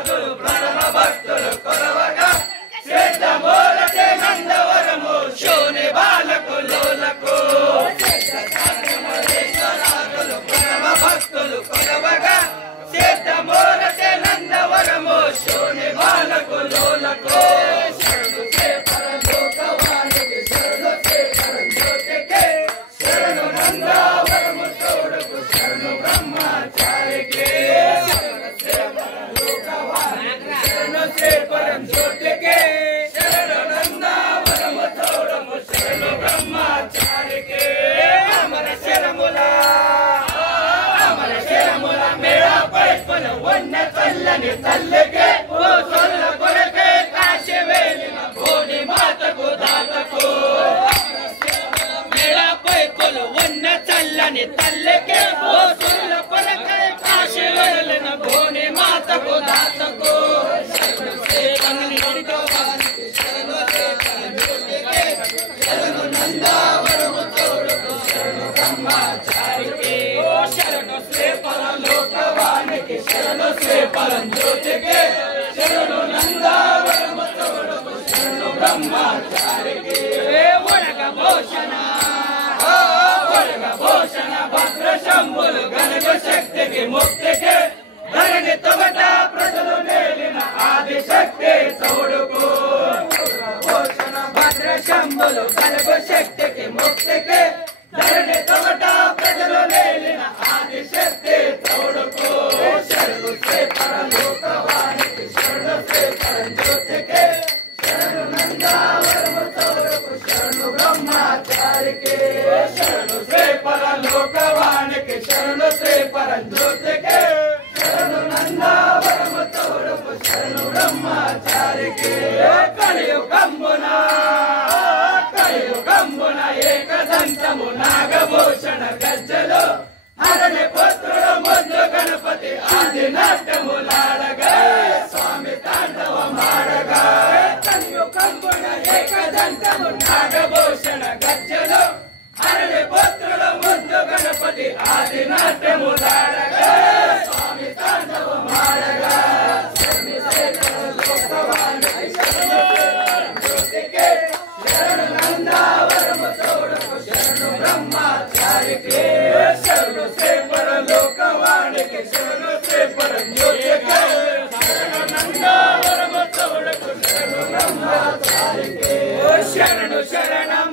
పరమ భక్తులు కొలవగా సిద్ధమూలటి నందవరము శూని బాలకు లోలకు పరమ భక్తులు కొలవగా సిద్ధమూలటి నందవరము శూని బాలకు లోలకు శరణు సే పరలోకవానికి శరణు సే పరంజ్యోతికి శరణు నందవరము తోడుకు శరణు బ్రహ్మచారికి శరణు సే పరలోకవానికి శరణు సే పరంజ్యోతికి శరణు నందవరము తోడుకు శరణు బ్రహ్మచారికి అమర శరముల మేళపై ఉన్న చల్లని తల్లికి ఓ చల్ల కొరకే కాశీ వేలిన భూమి మాతకు దాతకు మేళపై ఉన్న చల్లని తల్లికి ఓ చల్ల కొరకే కాశీ వేలిన భూమి మాతకు దాతకు శరణు నందవరము తోడుకు శరణు బ్రహ్మచారికి శరణు శ్రీ పరలోకవానికి శరణు శ్రీ పరంజ్యోతికి శరణు నందవరము తోడుకు శరణు బ్రహ్మచారికి ఒడగభూషణ భద్ర శంభులు గణగ శక్తికి ముక్తికి ధరణి తొగట ప్రజలు మేలిన ఆదిశక్తి తోడుకు భద్ర శంభులు గణగ శక్తికి ముక్తికి ధరణి తొగట ప్రజలు మేలిన ఆదిశక్తి తోడుకు శరణు శ్రీ పరలోకవానికి శరణు శ్రీ పరంజ్యోతికి శరణు నందవరము తోడుకు శరణు బ్రహ్మచారికి శరణు శ్రీ పరలోకవానికి శరణు శ్రీ పరంజ్యోతికి శరణు నందవరము తోడుకు శరణు బ్రహ్మచారికి కలియుగంబున ఏకదంతము నాగభూషణ గజ్జలు హరణి పుత్రుడు ముందు గణపతి ఆది నాట్యములాడగా స్వామి తాండవమాడగా కలియుగంబున ఏకదంతము నాగభూషణ గజ్జలు హరణి పుత్రుడు ముందు గణపతి ఆది నాట్యములాడగా స్వామి తాండవమాడగా శరణు నందవరము తోడుకు శరణు బ్రహ్మచారికి శరణు శ్రీ పరలోకవానికి శరణు శ్రీ పరంజ్యోతికి శరణు నందవరము తోడుకు శరణు బ్రహ్మచారికి శరణు శరణం